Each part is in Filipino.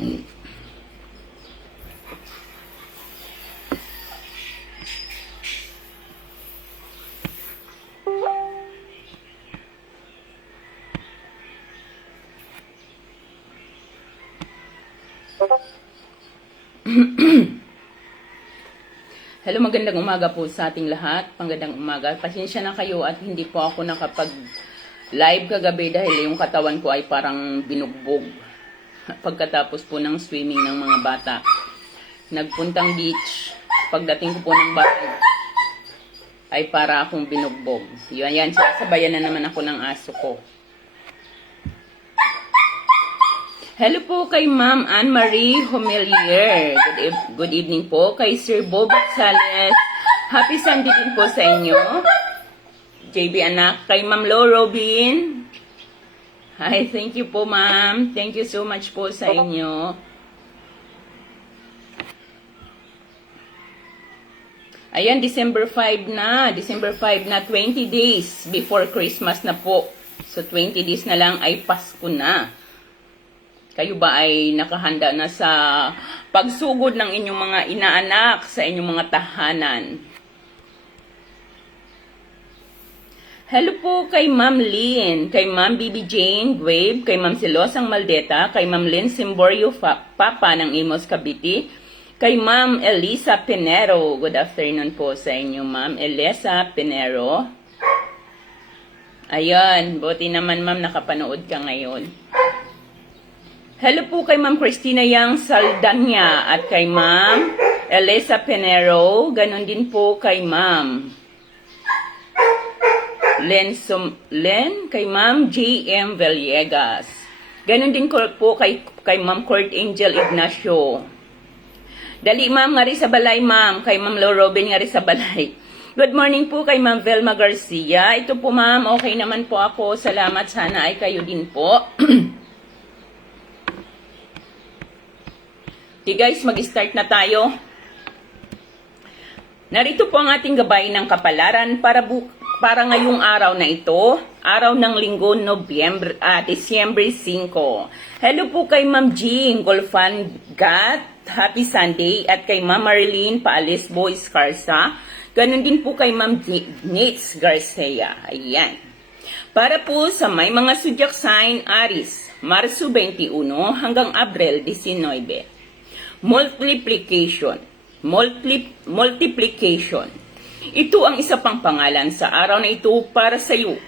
Hello, magandang umaga po sa ating lahat. Magandang umaga. Pasensya na kayo at hindi po ako nakapag-live kagabi dahil yung katawan ko ay parang binugbog. Pagkatapos po ng swimming ng mga bata. Nagpuntang beach. Pagdating ko po ng bahay ay para akong binugbog. Yan, sasabayan na naman ako ng aso ko. Hello po kay Ma'am Anne-Marie Homelier. Good evening po kay Sir Bob Sales. Happy Sunday din po sa inyo. JB anak, kay Ma'am Lo Robin. Hi, thank you po ma'am. Thank you so much po sa inyo. Ayan, December 5 na. December 5 na, 20 days before Christmas na po. So 20 days na lang ay Pasko na. Kayo ba ay nakahanda na sa pagsugod ng inyong mga inaanak sa inyong mga tahanan? Hello po kay Ma'am Lynn, kay Ma'am Bibi Jane Wave, kay Ma'am Silosang Maldeta, kay Ma'am Lynn Simborio Papa ng Imos Cavite, kay Ma'am Elisa Pinero. Good afternoon po sa inyo, Ma'am Elisa Pinero. Ayan, buti naman ma'am nakapanood ka ngayon. Hello po kay Ma'am Christina Yang Saldanya at kay Ma'am Elisa Pinero. Ganon din po kay Ma'am Len, kay Ma'am J.M. Villegas. Ganon din po kay Ma'am Court Angel Ignacio. Dali Ma'am, ngari sa balay Ma'am. Kay Ma'am Lo Robin, ngari sa balay. Good morning po kay Ma'am Velma Garcia. Ito po Ma'am, okay naman po ako. Salamat, sana ay kayo din po. Okay guys, mag-start na tayo. Narito po ang ating gabay ng kapalaran para ngayong araw na ito, araw ng linggo, Disyembre 5. Hello po kay Ma'am Jean Golfan Gat, Happy Sunday, at kay Ma'am Marilyn Paalisbo Escarza. Ganon din po kay Ma'am Nitz Garcia. Ayan. Para po sa may mga zodiac sign, Aries, Marso 21 hanggang Abril 19. Multiplication. Ito ang isa pang pangalan sa araw na ito para sa iyo.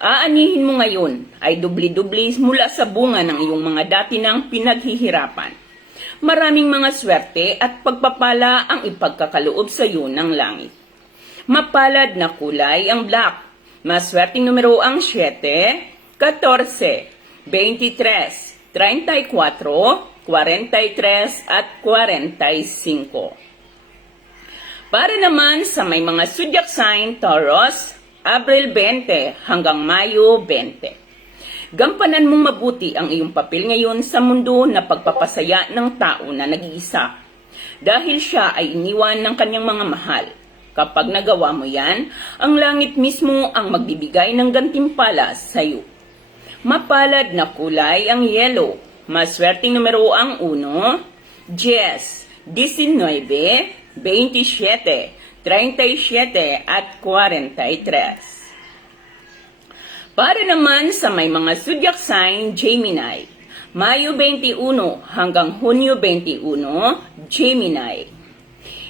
Aanihin mo ngayon ay dubli-dubli mula sa bunga ng iyong mga dati ng pinaghihirapan. Maraming mga swerte at pagpapala ang ipagkakaloob sa iyo ng langit. Mapalad na kulay ang black. Maswerteng numero ang 7, 14, 23, 34, 43 at 45. Para naman sa may mga zodiac sign, Taurus, Abril 20 hanggang Mayo 20. Gampanan mong mabuti ang iyong papel ngayon sa mundo na pagpapasaya ng tao na nag-iisa. Dahil siya ay iniwan ng kanyang mga mahal. Kapag nagawa mo yan, ang langit mismo ang magbibigay ng gantimpala sa iyo. Mapalad na kulay ang yellow. Maswerteng numero ang 1, 10, 19, 27, 37 at 43. Para naman sa may mga zodiac sign, Gemini, Mayo 21 hanggang Hunyo 21, Gemini.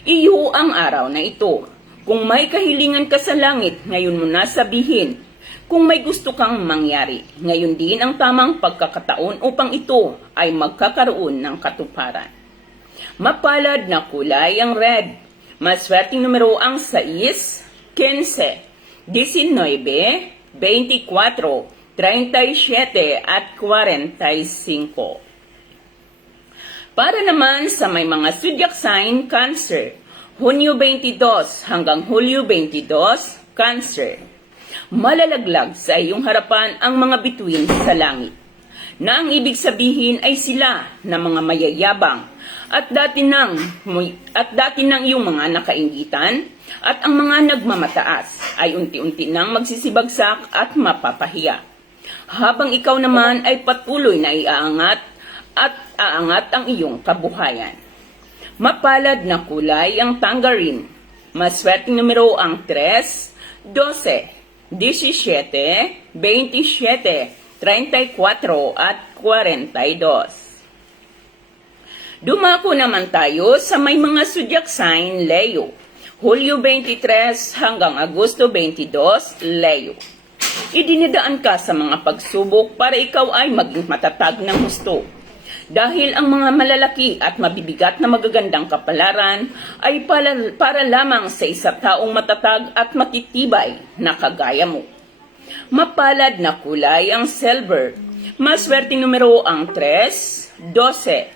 Iyo ang araw na ito. Kung may kahilingan ka sa langit, ngayon mo na sabihin. Kung may gusto kang mangyari, ngayon din ang tamang pagkakataon upang ito ay magkakaroon ng katuparan. Mapalad na kulay ang red. Maswerteng numero ang 6, 15, 19, 24, 37 at 45. Para naman sa may mga zodiac sign, Cancer, Hunyo 22 hanggang Hulyo 22, Cancer. Malalaglag sa iyong harapan ang mga bituin sa langit, na ang ibig sabihin ay sila na mga mayayabang at dati ng iyong mga nakainggitan at ang mga nagmamataas ay unti-unti nang magsisibagsak at mapapahiya. Habang ikaw naman ay patuloy na iaangat at aangat ang iyong kabuhayan. Mapalad na kulay ang tangerine. Maswerteng numero ang 3, 12, 17, 27, 34 at 42. Dumako naman tayo sa may mga zodiac sign Leo. Hulyo 23 hanggang Agosto 22, Leo. Idinidaan ka sa mga pagsubok para ikaw ay maging matatag ng husto. Dahil ang mga malalaki at mabibigat na magagandang kapalaran ay para lamang sa isa taong matatag at matitibay na kagaya mo. Mapalad na kulay ang silver. Maswerteng numero ang 3, 12,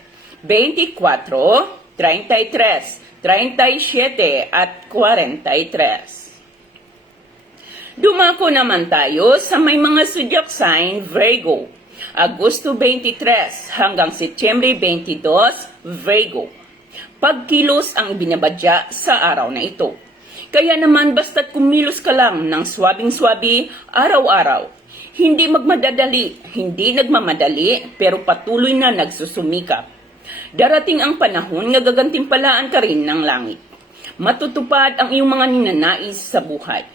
24, 33, 37 at 43. Dumako naman tayo sa may mga zodiac sign Virgo. Agosto 23 hanggang Setyembre 22, Virgo. Pagkilos ang ibinabadya sa araw na ito. Kaya naman basta't kumilos ka lang ng swabing-swabi araw-araw. Hindi magmadadali, hindi nagmamadali, pero patuloy na nagsusumikap. Darating ang panahon nga gagantimpalaan ka rin ng langit. Matutupad ang iyong mga ninanais sa buhay.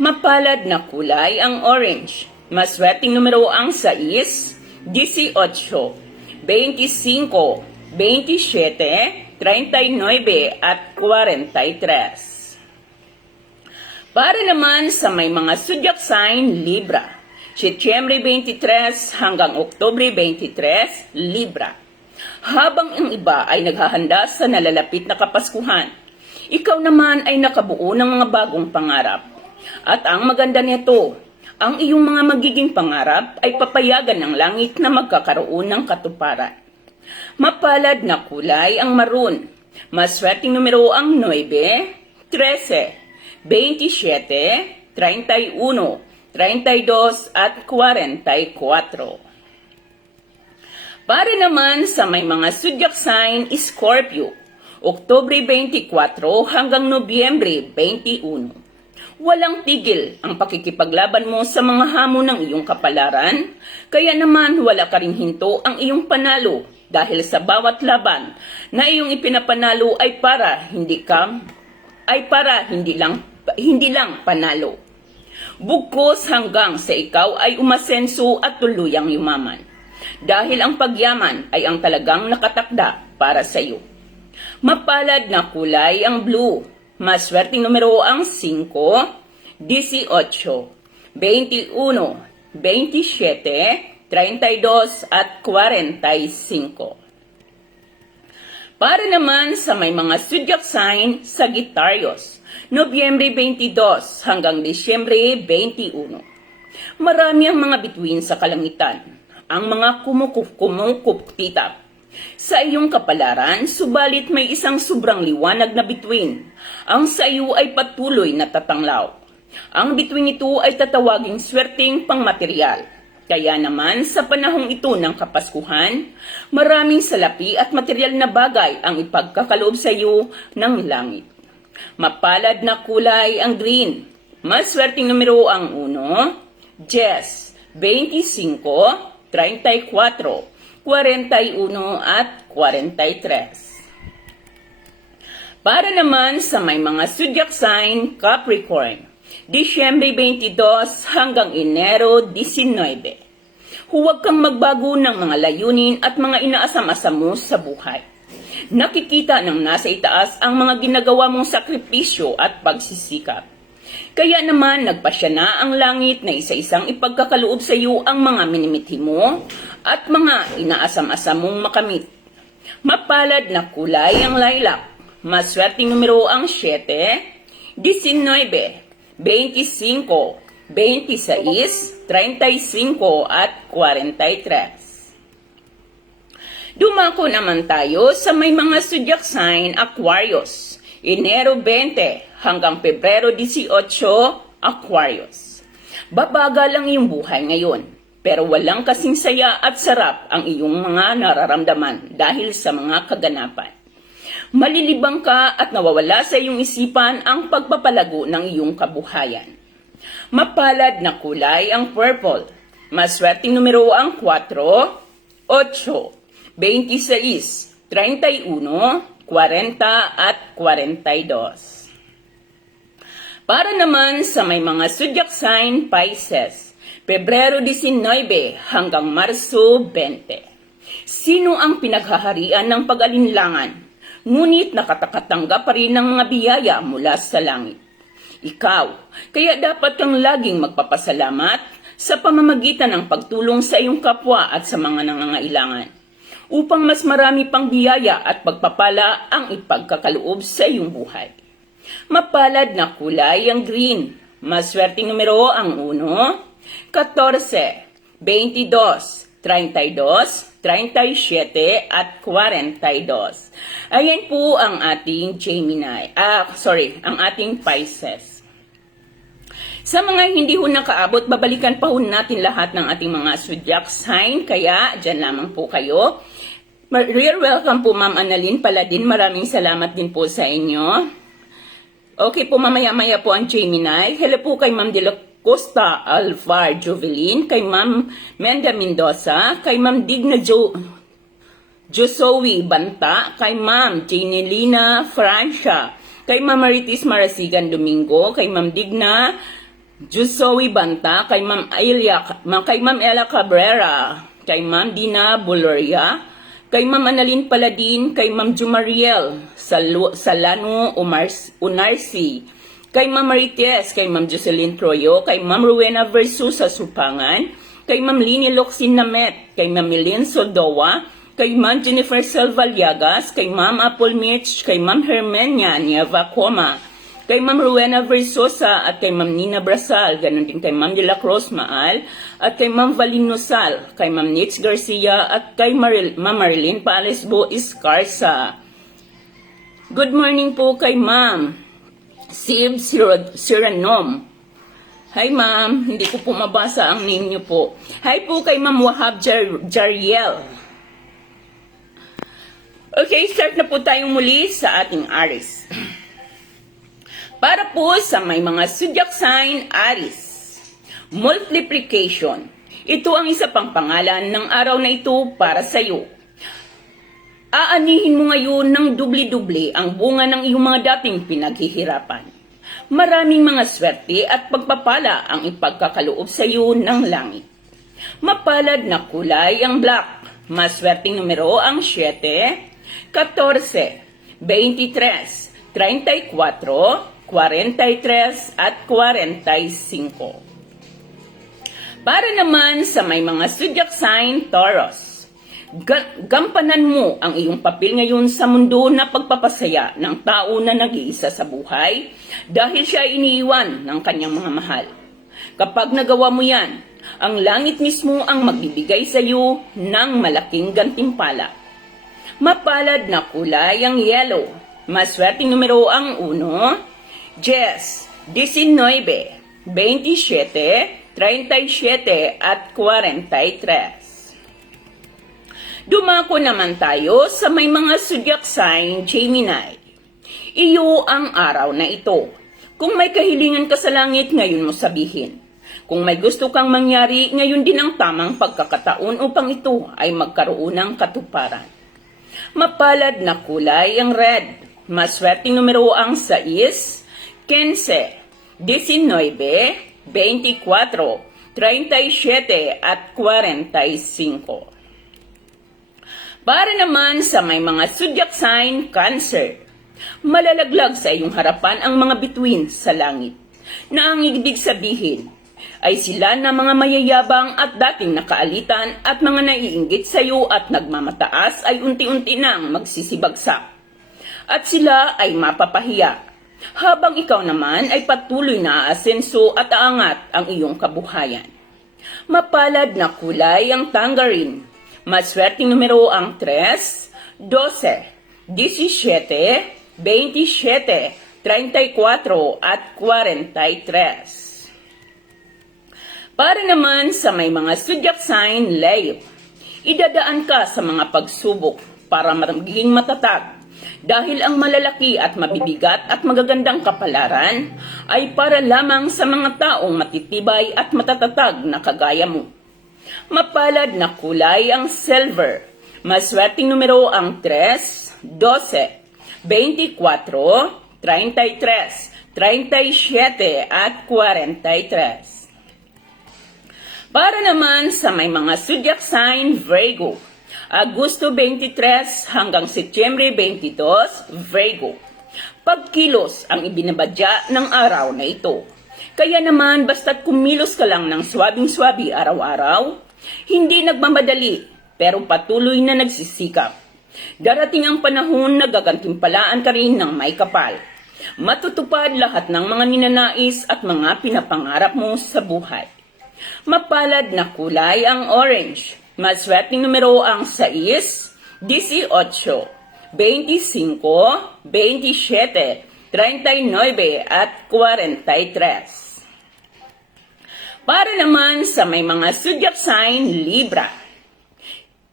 Mapalad na kulay ang orange. Maswerteng numero ang 6, 18, 25, 27, 39 at 43. Para naman sa may mga zodiac sign Libra. Setyembre 23 hanggang Oktubre 23, Libra. Habang ang iba ay naghahanda sa nalalapit na Kapaskuhan, ikaw naman ay nakabuo ng mga bagong pangarap. At ang maganda nito, ang iyong mga magiging pangarap ay papayagan ng langit na magkakaroon ng katuparan. Mapalad na kulay ang maroon. Maswerteng numero ang 9, 13, 27, 31, 32 at 44. Para naman sa may mga zodiac sign Scorpio, Oktubre 24 hanggang Nobyembre 21. Walang tigil ang pakikipaglaban mo sa mga hamon ng iyong kapalaran, kaya naman wala ka ring hinto ang iyong panalo dahil sa bawat laban na iyong ipinapanalo ay hindi lang panalo. Bugkos hanggang sa ikaw ay umasenso at tuluyang yumaman. Dahil ang pagyaman ay ang talagang nakatakda para sa iyo. Mapalad na kulay ang blue. Maswerteng numero ang 5, 18, 21, 27, 32 at 45. Para naman sa may mga zodiac sign Sagittarius, Nobyembre 22 hanggang Disyembre 21. Marami ang mga bituin sa kalangitan, ang mga kumukup-titap sa iyong kapalaran, subalit may isang sobrang liwanag na bituin. Ang sa iyo ay patuloy na tatanglaw. Ang bituin ito ay tatawaging swerteng pangmaterial. Kaya naman sa panahong ito ng Kapaskuhan, maraming salapi at material na bagay ang ipagkakaloob sa iyo ng langit. Mapalad na kulay ang green. Maswerteng numero ang 1, 10, 25, 34, 41 at 43. Para naman sa may mga zodiac sign Capricorn, Disyembre 22 hanggang Enero 19. Huwag kang magbago ng mga layunin at mga inaasam-asam mo sa buhay. Nakikita ng nasa itaas ang mga ginagawa mong sakripisyo at pagsisikap. Kaya naman nagpasya na ang langit na isa-isang ipagkakaloob sa iyo ang mga minimithi mo at mga inaasam-asam mong makamit. Mapalad na kulay ang lilac. Maswerteng numero ang 7, 19, 25, 26, 35 at 43. Dumako naman tayo sa may mga zodiac sign Aquarius. Enero 20 hanggang Pebrero 18, Aquarius. Babagal ang iyong buhay ngayon, pero walang kasing saya at sarap ang iyong mga nararamdaman dahil sa mga kaganapan. Malilibang ka at nawawala sa iyong isipan ang pagpapalago ng iyong kabuhayan. Mapalad na kulay ang purple. Maswerteng numero ang 4, 8, 26, 31, 40 at 42. Para naman sa may mga zodiac sign Pisces, Pebrero 19 hanggang Marso 20. Sino ang pinaghaharian ng pag-alinlangan, ngunit nakakatanggap pa rin ng mga biyaya mula sa langit? Ikaw, kaya dapat kang laging magpapasalamat sa pamamagitan ng pagtulong sa iyong kapwa at sa mga nangangailangan, upang mas marami pang biyaya at pagpapala ang ipagkakaloob sa iyong buhay. Mapalad na kulay ang green. Maswerteng numero ang 1, 14, 22, 32, 37 at 42. Ayan po ang ating Gemini. Ang ating Pisces. Sa mga hindi ho nakaabot, babalikan pa ho natin lahat ng ating mga zodiac sign. Kaya, dyan lamang po kayo. Real welcome po, Ma'am Annalyn Paladin. Maraming salamat din po sa inyo. Okay po, mamaya-maya po ang Gemini. Hello po kay Ma'am De La Costa Alvar Jovelin, kay Ma'am Menda Mendoza, kay Ma'am Digna Josowi Banta, kay Ma'am Janelina Francia, kay Ma'am Maritis Marasigan Domingo, kay Ma'am Digna Josowi Banta, kay Ma'am Ella Cabrera, kay Ma'am Dina Boloria, kay Ma'am Annalyn Paladin, kay Ma'am Jumariel Salano Unarsi, kay Ma'am Marites, kay Ma'am Jocelyn Troyo, kay Ma'am Rowena Versus sa Supangan, kay Ma'am Lini Locsin Namet, kay Ma'am Milene Soldoa, kay Ma'am Jennifer Salvalyagas, kay Ma'am Apple Mitch, kay Ma'am Hermenia Nieva Coma, kay Ma'am Rowena Versosa at kay Ma'am Nina Brasal, ganun din kay Ma'am De La Cruz Maal, at kay Ma'am Valino Sal, kay Ma'am Nix Garcia, at kay Ma'am Marilyn Palesbo Iscarsa. Good morning po kay Ma'am Sib Siranom. Hi ma'am, hindi ko po mabasa ang name niyo po. Hi po kay Ma'am Wahab Jariel. Okay, start na po tayong muli sa ating Aries. Para po sa may mga zodiac sign Aries, multiplication. Ito ang isa pang pangalan ng araw na ito para sa iyo. Aanihin mo ngayon ng dubli-dubli ang bunga ng iyong mga dating pinaghihirapan. Maraming mga swerte at pagpapala ang ipagkakaloob sa iyo ng langit. Mapalad na kulay ang black. Maswerteng numero ang 7, 14, 23, 34, 43 at 45. Para naman sa may mga zodiac sign Taurus, gampanan mo ang iyong papel ngayon sa mundo na pagpapasaya ng tao na nag-iisa sa buhay dahil siya ay iniiwan ng kanyang mga mahal. Kapag nagawa mo yan, ang langit mismo ang magbibigay sa iyo ng malaking gantimpala. Mapalad na kulay ang yellow. Maswerteng numero ang 1, 10, 19, 27, 37 at 43. Dumako naman tayo sa may mga zodiac sign Gemini. Iyo ang araw na ito. Kung may kahilingan ka sa langit, ngayon mo sabihin. Kung may gusto kang mangyari, ngayon din ang tamang pagkakataon upang ito ay magkaroon ng katuparan. Mapalad na kulay ang red. Maswerteng numero ang 6, 15, 19, 24, 37 at 45. Para naman sa may mga zodiac sign Cancer, malalaglag sa iyong harapan ang mga bituin sa langit, na ang ibig sabihin ay sila na mga mayayabang at dating nakaalitan at mga naiinggit sa iyo at nagmamataas ay unti-unti nang magsisibagsak. At sila ay mapapahiya, habang ikaw naman ay patuloy na aasenso at aangat ang iyong kabuhayan. Mapalad na kulay ang tangerine. Maswerteng numero ang 3, 12, 17, 27, 34 at 43. Para naman sa may mga zodiac sign Leo, idadaan ka sa mga pagsubok para maging matatag dahil ang malalaki at mabibigat at magagandang kapalaran ay para lamang sa mga taong matitibay at matatatag na kagaya mo. Mapalad na kulay ang silver. Maswerteng numero ang 3, 12, 24, 33, 37 at 43. Para naman sa may mga zodiac sign Virgo, Agosto 23 hanggang Setyembre 22, Virgo. Pagkilos ang ibinabadya ng araw na ito. Kaya naman basta't kumilos ka lang ng swabing-swabi araw-araw, hindi nagmamadali pero patuloy na nagsisikap. Darating ang panahon na gagantimpalaan ka rin ng may kapal. Matutupad lahat ng mga ninanais at mga pinapangarap mo sa buhay. Mapalad na kulay ang orange. Maswerteng numero ang 6, 18, 25, 27, 39 at 43. Para naman sa may mga zodiac sign Libra.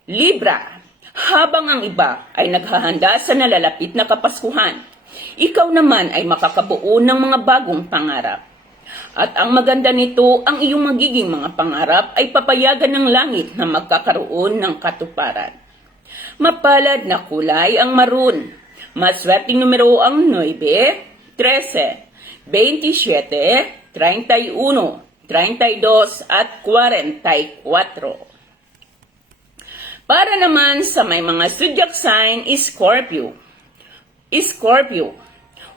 Libra, habang ang iba ay naghahanda sa nalalapit na Kapaskuhan, ikaw naman ay makakabuo ng mga bagong pangarap. At ang maganda nito, ang iyong magiging mga pangarap ay papayagan ng langit na magkakaroon ng katuparan. Mapalad na kulay ang maroon. Maswerteng numero ang 9, 13, 27, 31, 32 at 44. Para naman sa may mga zodiac sign Scorpio. Scorpio,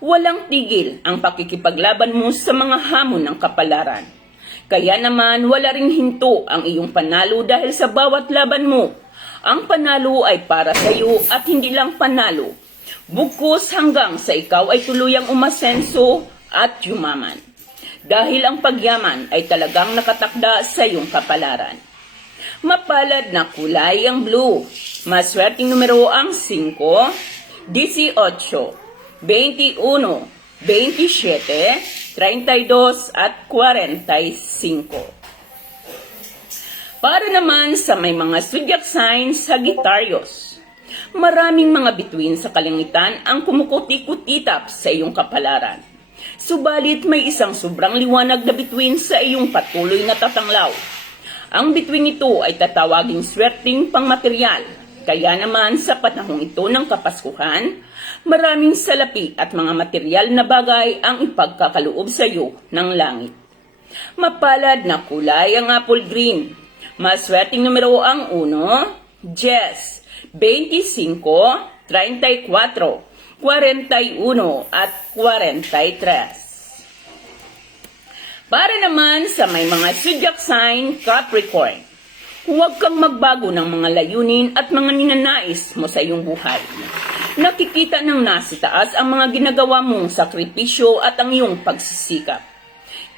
walang tigil ang pakikipaglaban mo sa mga hamon ng kapalaran. Kaya naman wala ring hinto ang iyong panalo dahil sa bawat laban mo. Ang panalo ay para sa iyo at hindi lang panalo. Bugkos hanggang sa ikaw ay tuluyang umasenso at yumaman. Dahil ang pagyaman ay talagang nakatakda sa iyong kapalaran. Mapalad na kulay ang blue. Maswerteng numero ang 5, 18, 21, 27, 32 at 45. Para naman sa may mga zodiac sign Sagittarius. Maraming mga bituin sa kalangitan ang kumukuti-kutitap sa iyong kapalaran. Subalit may isang sobrang liwanag na bituin sa iyong patuloy na tatanglaw. Ang bituin ito ay tatawaging swerteng pangmaterial. Kaya naman sa panahong ito ng Kapaskuhan, maraming salapi at mga material na bagay ang ipagkakaloob sa iyo ng langit. Mapalad na kulay ang apple green. Maswerteng numero ang 1, 10, 25, 34, 41 at 43. Para naman sa may mga zodiac sign Capricorn, huwag kang magbago ng mga layunin at mga ninanais mo sa iyong buhay. Nakikita ng nasa taas ang mga ginagawa mong sakripisyo at ang iyong pagsisikap.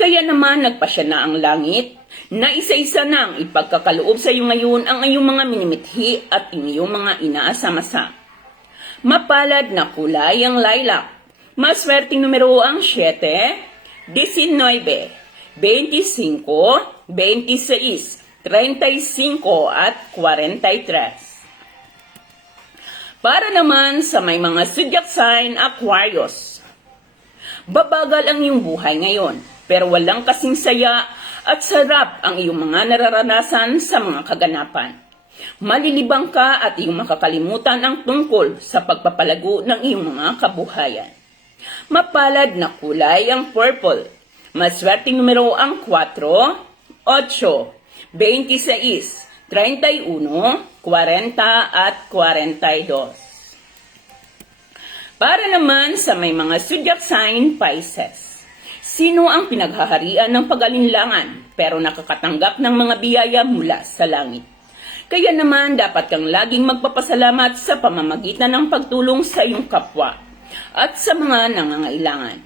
Kaya naman nagpasya na ang langit na isa-isa nang ipagkakaloob sa iyo ngayon ang iyong mga minimithi at iyong mga inaasam-asam. Mapalad na kulay ang lilac. Maswerteng numero ang 7, 19, 25, 26, 35 at 43. Para naman sa may mga zodiac sign Aquarius. Babagal ang iyong buhay ngayon, pero walang kasing saya at sarap ang iyong mga nararanasan sa mga kaganapan. Malilibang ka at iyong makakalimutan ang tungkol sa pagpapalago ng iyong mga kabuhayan. Mapalad na kulay ang purple. Maswerteng numero ang 4, 8, 26, 31, 40 at 42. Para naman sa may mga zodiac sign Pisces. Sino ang pinaghaharian ng pag-alinlangan pero nakakatanggap ng mga biyaya mula sa langit? Kaya naman dapat kang laging magpapasalamat sa pamamagitan ng pagtulong sa iyong kapwa at sa mga nangangailangan.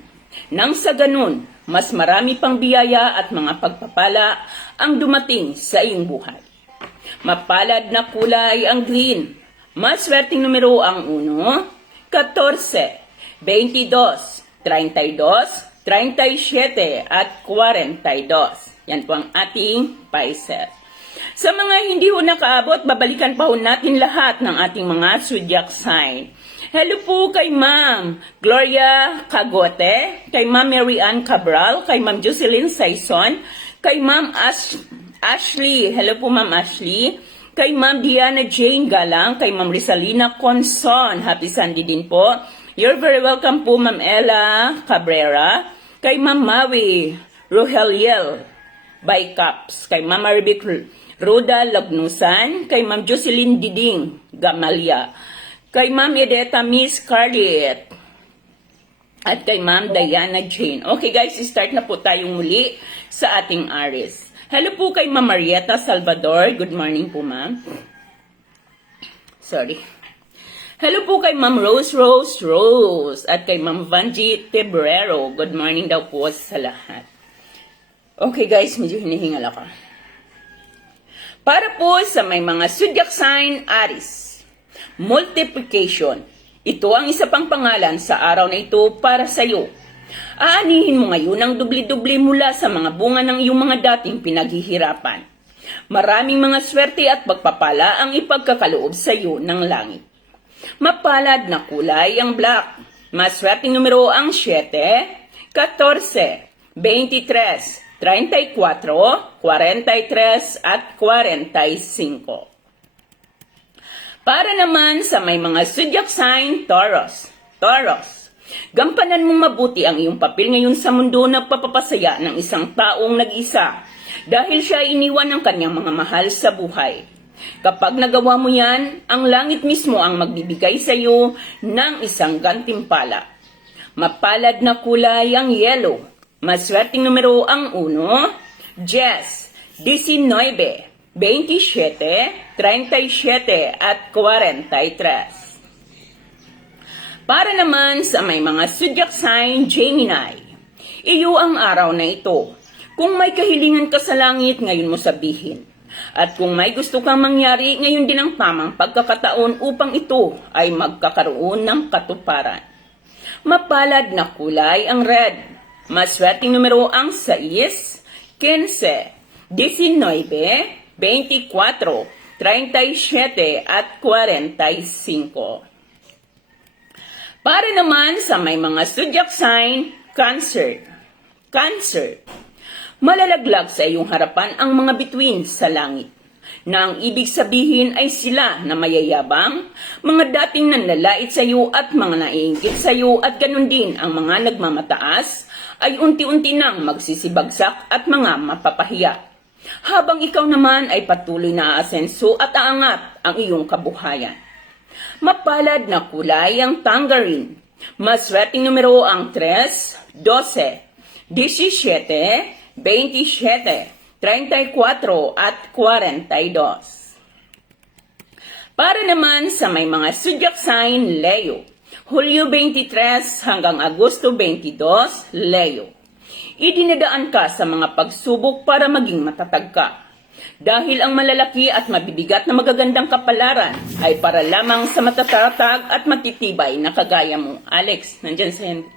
Nang sa ganun, mas marami pang biyaya at mga pagpapala ang dumating sa iyong buhay. Mapalad na kulay ang green. Maswerteng numero ang 1, 14, 22, 32, 37 at 42. Yan po ang ating Pisces. Sa mga hindi ho nakaabot, babalikan pa ho natin lahat ng ating mga zodiac sign. Hello po kay Ma'am Gloria Cagote, kay Ma'am Mary Ann Cabral, kay Ma'am Jocelyn Saison, kay Ma'am Ashley. Hello po Ma'am Ashley. Kay Ma'am Diana Jane Galang, kay Ma'am Rizalina Conson, happy Sunday din po. You're very welcome po, Ma'am Ella Cabrera. Kay Ma'am Maui Roheliel Bycaps, kay Ma'am Arabic Roda Lagnusan, kay Ma'am Jocelyn Diding Gamalia, kay Ma'am Edeta Miss Scarlett, at kay Ma'am Diana Jane. Okay guys, start na po tayong muli sa ating aris. Hello po kay Ma'am Marieta Salvador. Good morning po, Ma'am. Sorry. Hello po kay Ma'am Rose. At kay Ma'am Vanji Tebrero. Good morning daw po sa lahat. Okay guys, medyo hinihingal ako. Para po sa may mga zodiac sign aris. Multiplication. Ito ang isa pang pangalan sa araw na ito para sa iyo. Aanihin mo ngayon ang dubli-dubli mula sa mga bunga ng iyong mga dating pinaghihirapan. Maraming mga swerte at pagpapala ang ipagkakaloob sa iyo ng langit. Mapalad na kulay ang black. Maswerteng numero ang 7, 14, 23, 34, 43 at 45. Para naman sa may mga zodiac sign Taurus. Gampanan mong mabuti ang iyong papel ngayon sa mundo na papapasaya ng isang taong nag-isa dahil siya iniwan ng kanyang mga mahal sa buhay. Kapag nagawa mo yan, ang langit mismo ang magbibigay sa iyo ng isang gantimpala. Mapalad na kulay ang yellow. Maswerteng numero ang 1, 10, 19, 27, 37 at 43. Para naman sa may mga zodiac sign Gemini, iyo ang araw na ito. Kung may kahilingan ka sa langit, ngayon mo sabihin. At kung may gusto kang mangyari, ngayon din ang tamang pagkakataon upang ito ay magkakaroon ng katuparan. Mapalad na kulay ang red. Maswerteng numero ang 6, 15, 19, 24, 37 at 45. Para naman sa may mga zodiac sign, Cancer. Malalaglag sa iyong harapan ang mga bituin sa langit, na ang ibig sabihin ay sila na mayayabang, mga dating nanlalait sa iyo at mga naiinggit sa iyo at ganun din ang mga nagmamataas ay unti-unti nang magsisibagsak at mga mapapahiya. Habang ikaw naman ay patuloy na aasenso at aangat ang iyong kabuhayan. Mapalad na kulay ang tangerine. Maswerteng numero ang 3, 12, 17, 27, 34 at 42. Para naman sa may mga zodiac sign Leo. Hulyo 23 hanggang Agosto 22, Leo. Idinadaan ka sa mga pagsubok para maging matatag ka. Dahil ang malalaki at mabibigat na magagandang kapalaran ay para lamang sa matatatag at matitibay na kagaya mo. Alex, nandyan sa hand.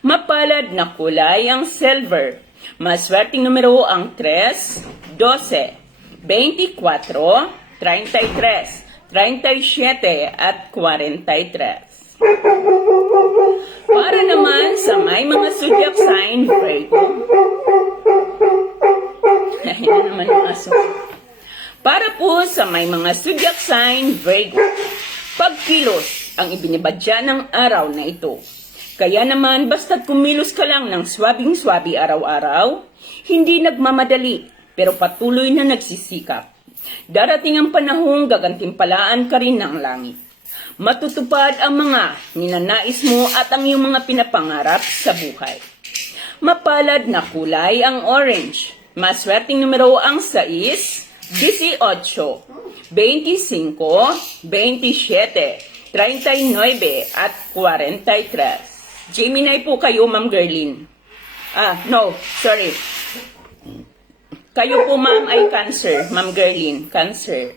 Mapalad na kulay ang silver. Maswerteng numero ang 3, 12, 24, 33, 37 at 43. Para naman sa may mga zodiac sign Virgo. Ayan naman ang aso. Para po sa may mga zodiac sign Virgo, pagkilos ang ibinibadya ng araw na ito. Kaya naman basta't kumilos ka lang ng swabing-swabi araw-araw, hindi nagmamadali pero patuloy na nagsisikap. Darating ang panahong gagantimpalaan ka rin ng langit. Matutupad ang mga ninanais mo at ang iyong mga pinapangarap sa buhay. Mapalad na kulay ang orange. Maswerteng numero ang 6, 18, 25, 27, 39 at 43. Gemini po kayo, Ma'am Gerlin. Kayo po, Ma'am, ay Cancer. Ma'am Gerlin, Cancer.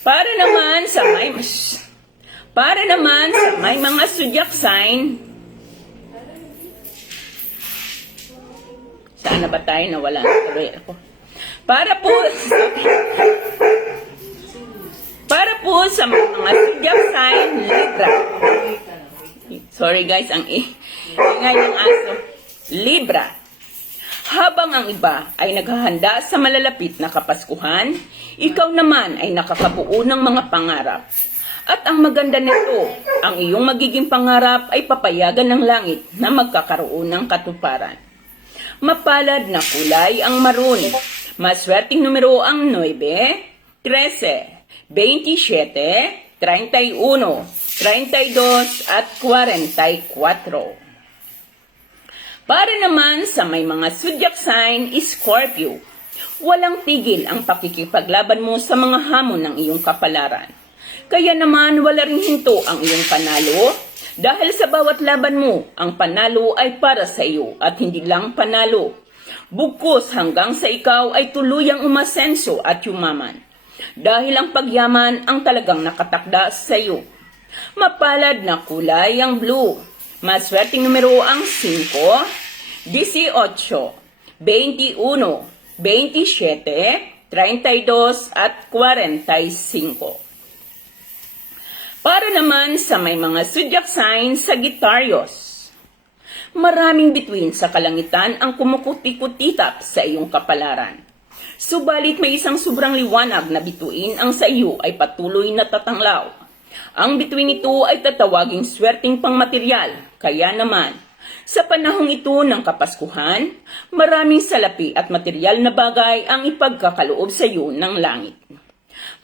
Para naman sa may mga zodiac sign. Saan na ba tayo? Nawala na tuloy ako. Para po sa mga zodiac sign Libra. Sorry guys, ang ingay ng aso. Libra. Habang ang iba ay naghahanda sa malalapit na Kapaskuhan, ikaw naman ay nakakabuo ng mga pangarap. At ang maganda nito, ang iyong magiging pangarap ay papayagan ng langit na magkakaroon ng katuparan. Mapalad na kulay ang maroon. Maswerteng numero ang 9, 13, 27, 31, 32 at 44. Para naman sa may mga zodiac sign, Scorpio, walang tigil ang pakikipaglaban mo sa mga hamon ng iyong kapalaran. Kaya naman wala ring hinto ang iyong panalo dahil sa bawat laban mo, ang panalo ay para sa iyo at hindi lang panalo. Bugkos hanggang sa ikaw ay tuluyang umasenso at yumaman. Dahil ang pagyaman ang talagang nakatakda sa iyo. Mapalad na kulay ang blue. Maswerteng numero ang 5, 18, 21, 27, 32 at 45. Para naman sa may mga zodiac sign Sagittarius, maraming bituin sa kalangitan ang kumukuti-kutitap sa iyong kapalaran. Subalit may isang sobrang liwanag na bituin ang sa iyo ay patuloy na tatanglaw. Ang bituin ito ay tatawaging swerteng pangmaterial, kaya naman, sa panahong ito ng Kapaskuhan, maraming salapi at material na bagay ang ipagkakaloob sa iyo ng langit.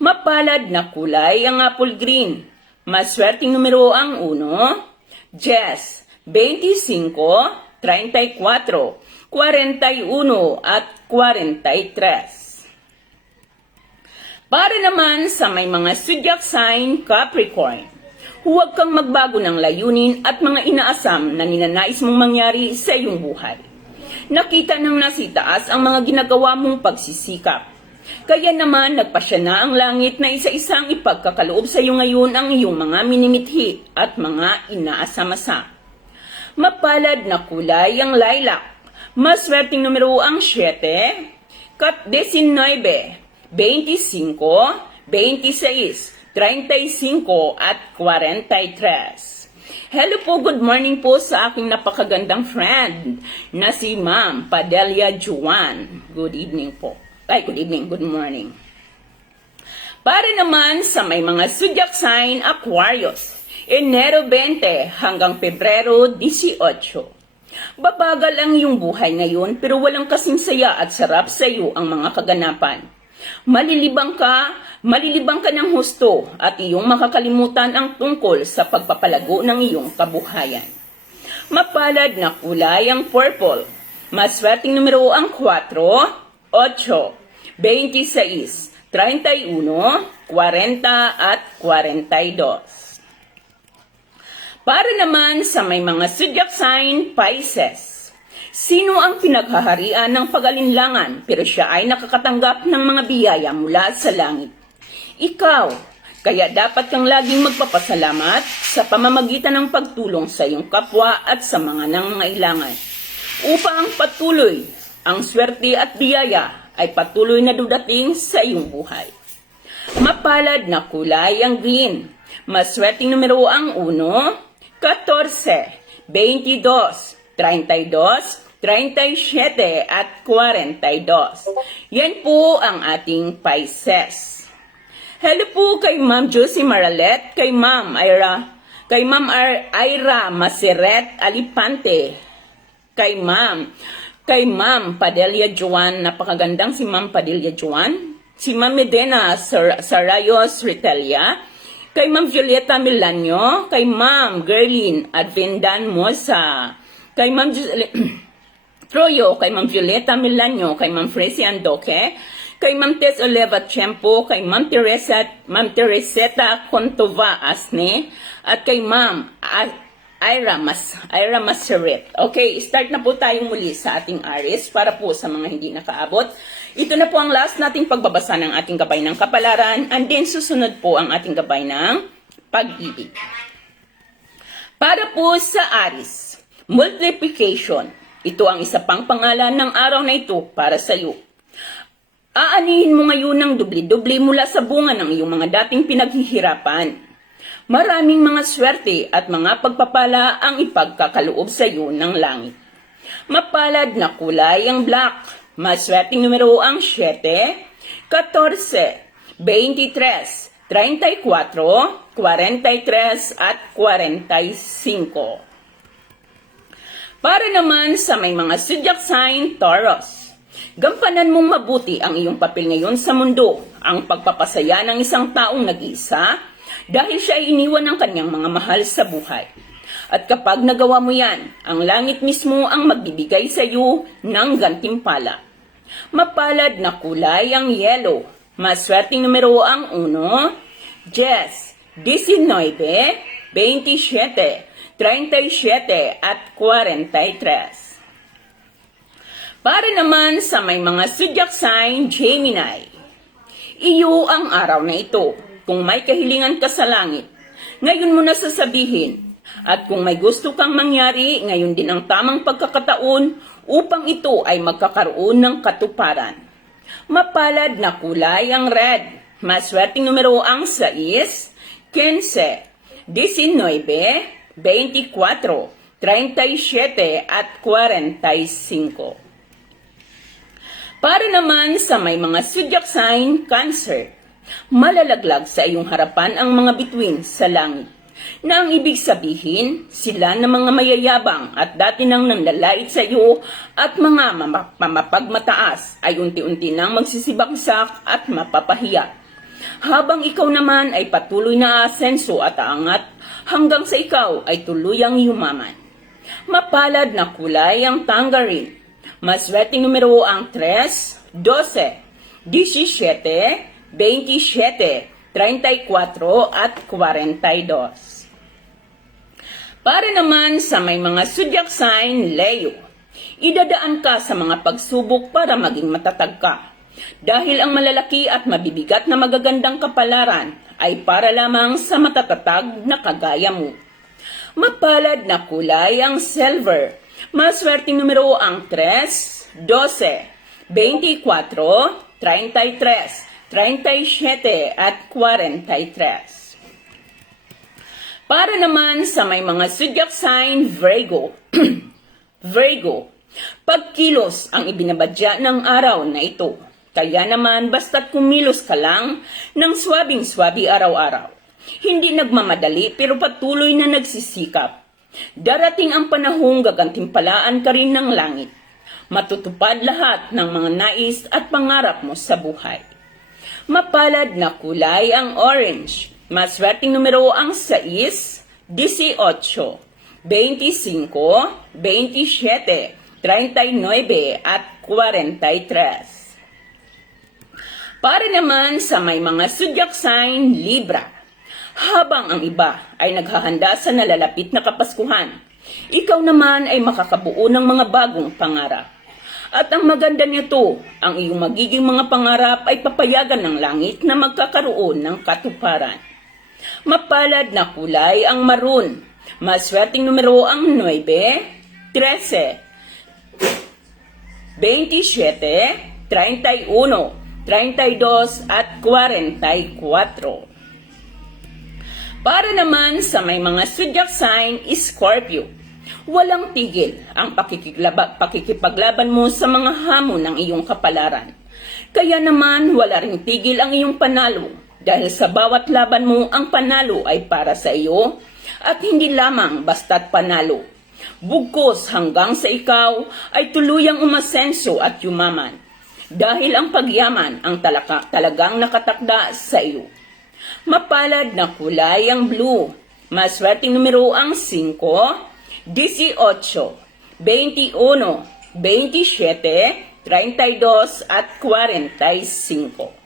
Mapalad na kulay ang apple green. Maswerteng numero ang 1, 10, 25, 34, 41 at 43. Para naman sa may mga zodiac sign Capricorn, huwag kang magbago ng layunin at mga inaasam na ninanais mong mangyari sa iyong buhay. Nakita ng nasitaas ang mga ginagawa mong pagsisikap. Kaya naman nagpasya na ang langit na isa-isang ipagkakaloob sa iyo ngayon ang iyong mga minimithi at mga inaasam-asam. Mapalad na kulay ang lilac. Maswerteng numero ang 7, 19, 25, 26, 35 at 43. Hello po, good morning po sa aking napakagandang friend na si Ma'am Padelia Juan. Good evening po. Good evening, good morning. Para naman sa may mga zodiac sign Aquarius, Enero 20 hanggang Pebrero 18. Babagal ang iyong buhay ngayon pero walang kasing saya at sarap sa iyo ang mga kaganapan. Malilibang ka ng husto at iyong makakalimutan ang tungkol sa pagpapalago ng iyong kabuhayan. Mapalad na kulay ang purple. Maswerteng numero ang 4, 8, 26, 31, 40 at 42. Para naman sa may mga zodiac sign Pisces, sino ang pinaghaharian ng pag-alinlangan pero siya ay nakakatanggap ng mga biyaya mula sa langit? Ikaw, kaya dapat kang laging magpapasalamat sa pamamagitan ng pagtulong sa iyong kapwa at sa mga nangangailangan. Upang patuloy, ang swerte at biyaya ay patuloy na dudating sa iyong buhay. Mapalad na kulay ang green. Maswerteng numero ang 1, 14, 22, 32, 37 at 42. Yan po ang ating Pisces. Hello po kay Ma'am Josie Maralet, kay Ma'am Ira Maseret Alipante, kay Ma'am Padelia Juan, napakagandang si Ma'am Padelia Juan, si Ma'am Medena Sarayos Ritelia, kay Ma'am Violeta Milanyo, kay Ma'am Gerlin Advendan Mosa, kay Ma'am Troyo, kay Ma'am Violeta Milanyo, kay Ma'am Frecy Andoque, kay Ma'am Tess Oleva Tiempo, kay Ma'am Tereseta Contova Asne, at kay Ma'am Ira Maseret. Okay, start na po tayong muli sa ating Aries para po sa mga hindi nakaabot. Ito na po ang last nating pagbabasa ng ating gabay ng kapalaran, and then susunod po ang ating gabay ng pag-ibig. Para po sa Aries, multiplication. Ito ang isa pang pangalan ng araw na ito para sa iyo. Aanihin mo ngayon ng dubli-dubli mula sa bunga ng iyong mga dating pinaghihirapan. Maraming mga swerte at mga pagpapala ang ipagkakaloob sa iyo ng langit. Mapalad na kulay ang black. Maswerteng numero ang 7, 14, 23, 34, 43 at 45. Para naman sa may mga zodiac sign Taurus, gampanan mong mabuti ang iyong papel ngayon sa mundo, ang pagpapasaya ng isang taong nag-iisa dahil siya ay iniwan ng kanyang mga mahal sa buhay. At kapag nagawa mo yan, ang langit mismo ang magbibigay sa iyo ng gantimpala. Mapalad na kulay ang yellow. Maswerteng numero ang 1, 10, 19, 27, 37 at 43. Para naman sa may mga zodiac sign Gemini, iyo ang araw na ito. Kung may kahilingan ka sa langit, ngayon mo na sasabihin. At kung may gusto kang mangyari, ngayon din ang tamang pagkakataon upang ito ay magkakaroon ng katuparan. Mapalad na kulay ang red. Maswerteng numero ang 6, 15, 19, 24, 37 at 45. Para naman sa may mga zodiac sign Cancer, malalaglag sa iyong harapan ang mga bituin sa langit, na ang ibig sabihin, sila na mga mayayabang at dati nang nanlalait sa iyo at mga mamapagmataas ay unti-unti nang magsisibagsak at mapapahiya. Habang ikaw naman ay patuloy na asenso at aangat hanggang sa ikaw ay tuluyang yumaman. Mapalad na kulay ang tangerine. Maswerteng numero ang 3, 12, 17, 27, 34 at 42. Para naman sa may mga zodiac sign Leo, idadaan ka sa mga pagsubok para maging matatag ka. Dahil ang malalaki at mabibigat na magagandang kapalaran ay para lamang sa matatatag na kagaya mo. Mapalad na kulay ang silver. Maswerteng numero ang 3, 12, 24, 33, 37 at 43. Para naman sa may mga zodiac sign Virgo, Virgo, pagkilos ang ibinabadya ng araw na ito. Kaya naman basta't kumilos ka lang ng swabing-swabi araw-araw. Hindi nagmamadali pero patuloy na nagsisikap. Darating ang panahong gagantimpalaan ka rin ng langit. Matutupad lahat ng mga nais at pangarap mo sa buhay. Mapalad na kulay ang orange. Maswerteng numero ang 6, 18, 25, 27, 39 at 43. Para naman sa may mga zodiac sign Libra, habang ang iba ay naghahanda sa nalalapit na Kapaskuhan, ikaw naman ay makakabuo ng mga bagong pangarap. At ang maganda nito, ang iyong magiging mga pangarap ay papayagan ng langit na magkakaroon ng katuparan. Mapalad na kulay ang maroon. Maswerteng numero ang 9, 13, 27, 31, 32 at 44. Para naman sa may mga zodiac sign Scorpio, walang tigil ang pakikipaglaban mo sa mga hamon ng iyong kapalaran. Kaya naman wala ring tigil ang iyong panalo. Dahil sa bawat laban mo, ang panalo ay para sa iyo at hindi lamang basta't panalo. Bugkos hanggang sa ikaw ay tuluyang umasenso at yumaman. Dahil ang pagyaman ang talagang nakatakda sa iyo. Mapalad na kulay ang blue. Maswerteng numero ang 5, 18, 21, 27, 32 at 45.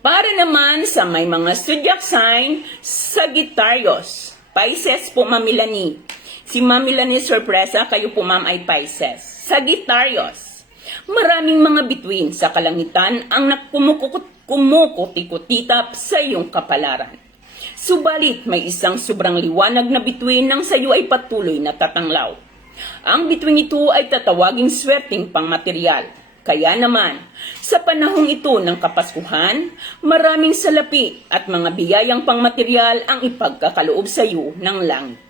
Para naman sa may mga zodiac sign Sagittarius, Pisces po Ma'am Milani. Si Ma'am Milani sorpresa, kayo po ma'am ay Pisces. Sagittarius, maraming mga bituin sa kalangitan ang kumukutikutitap sa iyong kapalaran. Subalit may isang sobrang liwanag na bituin nang sa iyo ay patuloy na tatanglaw. Ang bituin ito ay tatawaging swerteng pangmaterial. Kaya naman, sa panahong ito ng Kapaskuhan, maraming salapi at mga biyayang pangmaterial ang ipagkakaloob sa iyo ng langit.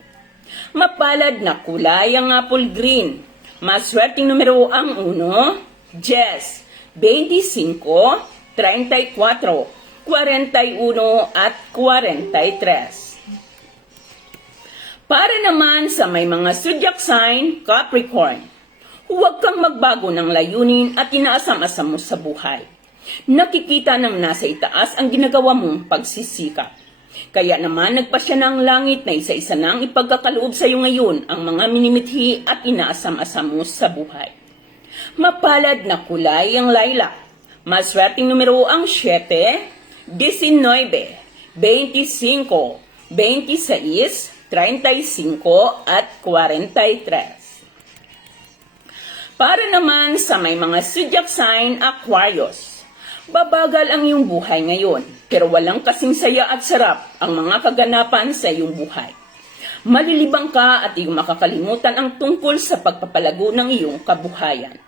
Mapalad na kulay ang apple green. Maswerteng numero ang 1, 10, 25, 34, 41 at 43. Para naman sa may mga zodiac sign, Capricorn, huwag kang magbago ng layunin at inaasam-asam mo sa buhay. Nakikita ng nasa itaas ang ginagawa mong pagsisikap. Kaya naman nagpasya na ang langit na isa-isa nang ipagkakaloob sa iyo ngayon ang mga minimithi at inaasam-asam mo sa buhay. Mapalad na kulay ang lilac. Maswerteng numero ang 7, 19, 25, 26, 35 at 43. Para naman sa may mga zodiac sign, Aquarius, babagal ang iyong buhay ngayon, pero walang kasing saya at sarap ang mga kaganapan sa iyong buhay. Malilibang ka at iyong makakalimutan ang tungkol sa pagpapalago ng iyong kabuhayan.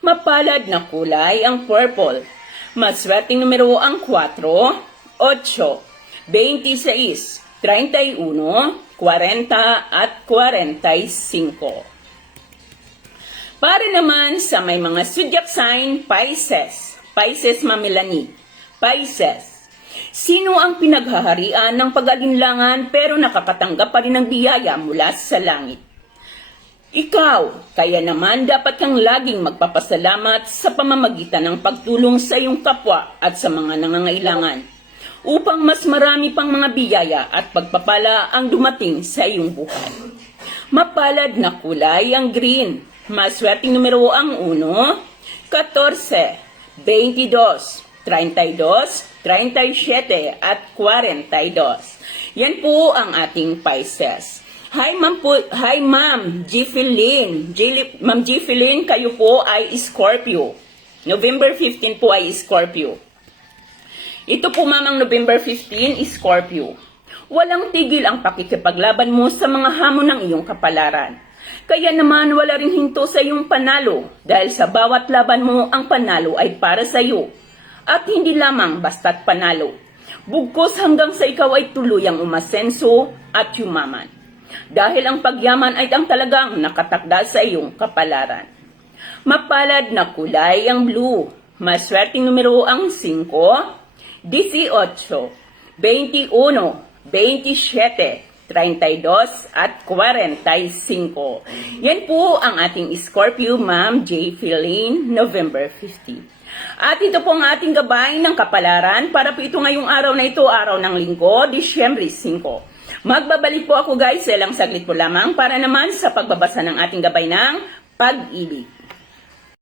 Mapalad na kulay ang purple. Maswerteng numero ang 4, 8, 26, 31, 40 at 45. Para naman sa may mga zodiac sign, Pisces. Pisces Mamilani. Pisces, sino ang pinaghaharian ng pag-alinlangan pero nakakatanggap pa rin ng biyaya mula sa langit? Ikaw, kaya naman dapat kang laging magpapasalamat sa pamamagitan ng pagtulong sa iyong kapwa at sa mga nangangailangan upang mas marami pang mga biyaya at pagpapala ang dumating sa iyong buhay. Mapalad na kulay ang green. Maswerteng numero ang 1, 14, 22, 32, 37 at 42. Yan po ang ating Pisces. Hi Ma'am Gifeline. Ma'am Gifeline, kayo po ay Scorpio. November 15 po ay Scorpio. Ito po mamang November 15, Scorpio. Walang tigil ang pakikipaglaban mo sa mga hamon ng iyong kapalaran. Kaya naman wala ring hinto sa iyong panalo dahil sa bawat laban mo ang panalo ay para sa iyo. At hindi lamang basta't panalo. Bugkos hanggang sa ikaw ay tuluyang umasenso at yumaman. Dahil ang pagyaman ay ang talagang nakatakda sa iyong kapalaran. Mapalad na kulay ang blue. Maswerteng numero ang 5, 18, 21, 27, 32 at 45. Yan po ang ating Scorpio, Ma'am J. Feline, November 15. At ito po ang ating gabay ng kapalaran para po ito ngayong araw na ito, araw ng Linggo, Disyembre 5. Magbabalik po ako guys, ilang saglit po lamang para naman sa pagbabasa ng ating gabay ng pag-ibig.